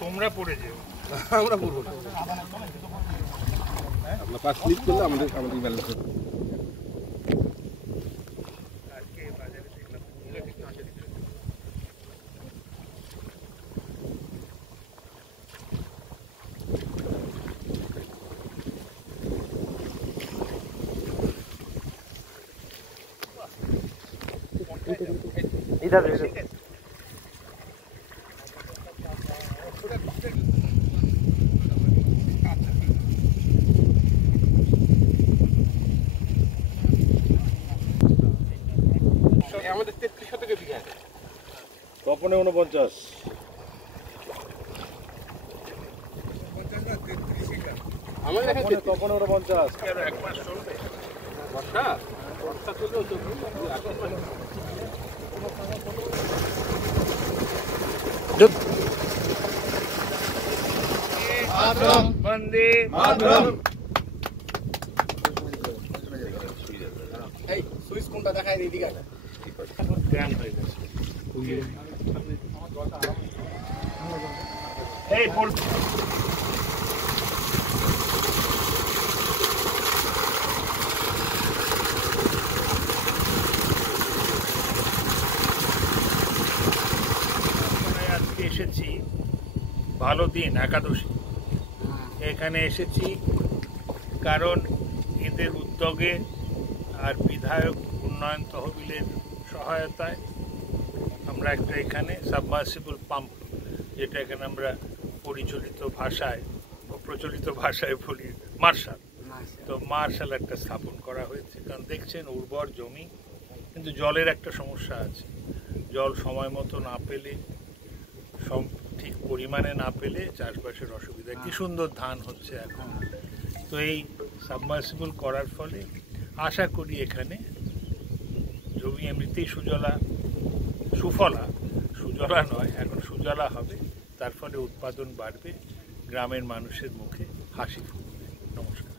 তোমরা পড়ে যেও, আমরা পড়বো না। আপনার পাশ ক্লিক করলে আমাদের ব্যালেন্স হবে। इधर আমাদের 33 শতকের দিকে আছে। তপনে 49 আমাদের এখানে তপনে 49 এক মাস চলবে। বর্ষা চললেও তো বন্দে এই সুইচ কোনটা দেখায় এদিকে আটা জ্ঞান হয়ে গেছে। এই পড় আজকে এসেছি ভালো দিন একাদশী, এখানে এসেছি কারণ এদের উদ্যোগে আর বিধায়ক উন্নয়ন তহবিলের সহায়তায় আমরা একটা এখানে সাবমার্সিবল পাম্প, যেটা এখানে আমরা প্রচলিত ভাষায় বলি মার্শাল, তো মার্শাল একটা স্থাপন করা হয়েছে। কারণ দেখছেন উর্বর জমি, কিন্তু জলের একটা সমস্যা আছে। জল সময় মতো না পেলে, ঠিক পরিমাণে না পেলে চাষবাসের অসুবিধা। কি সুন্দর ধান হচ্ছে এখন। তো এই সাবমার্সিবল করার ফলে আশা করি এখানে জমি এমনিতেই সুজলা নয়, এখন সুজলা হবে, তার ফলে উৎপাদন বাড়বে, গ্রামের মানুষের মুখে হাসি ফুটবে। নমস্কার।